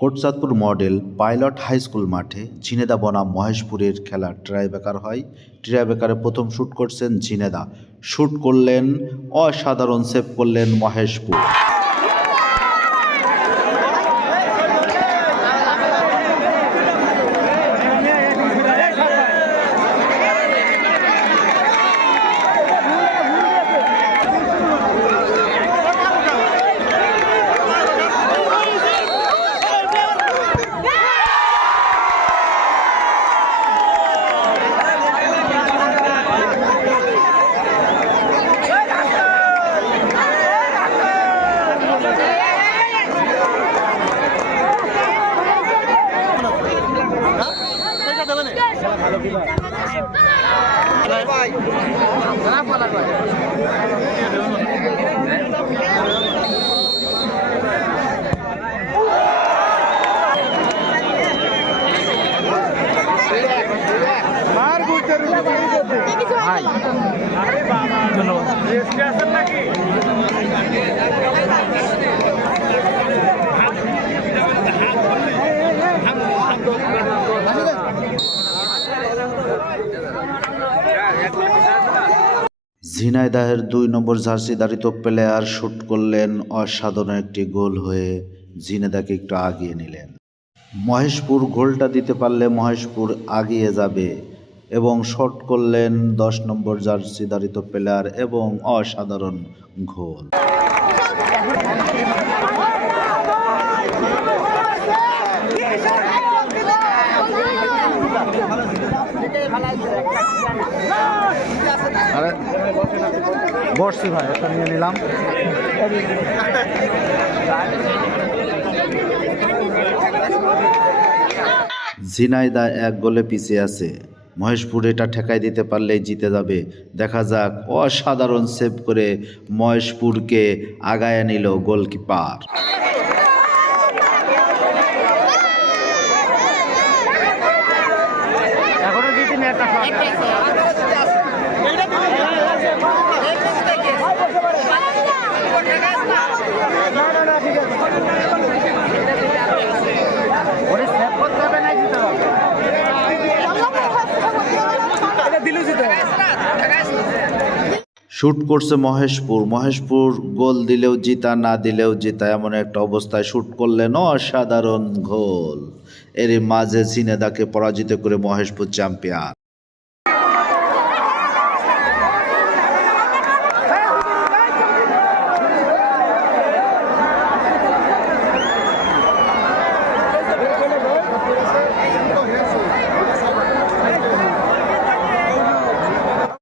Kotchandpur model pilot high school মাঠে ঝিনেদা বনাম মহেশপুরের খেলা ট্রাইবেকার হয়। ট্রাইবেকারে প্রথম শ্যুট করছেন ঝিনেদা। শ্যুট করলেন, অসাধারণ সেভ করলেন মহেশপুর। ধন্যবাদ। ঝিনাইদাহের দুই নম্বর জার্সি দাঁড়িত প্লেয়ার শুট করলেন অসাধারণ একটি গোল হয়ে ঝিনেদাকে একটু আগিয়ে নিলেন। মহেশপুর গোলটা দিতে পারলে মহেশপুর আগিয়ে যাবে এবং শট করলেন দশ নম্বর জার্সি দাঁড়িত প্লেয়ার এবং অসাধারণ গোল। বসছি ভাই একটা নিয়ে নিলাম। ঝিনাইদা এক গোলে পিছিয়ে আছে। মহেশপুর এটা ঠেকাই দিতে পারলেই জিতে যাবে। দেখা যাক অসাধারণ সেভ করে মহেশপুরকে আগায় নিল গোলকিপার। এখনও জিতিনি একটা ওরে সেভ করতে হবে না জিতে হবে শ্যুট করছে মহেশপুর। মহেশপুর গোল দিলেও জিতা, না দিলেও জিতা, এমন একটা অবস্থায় শ্যুট করলেন অসাধারণ গোল। এর মাঝে ঝিনেদাকে পরাজিত করে মহেশপুর চ্যাম্পিয়ন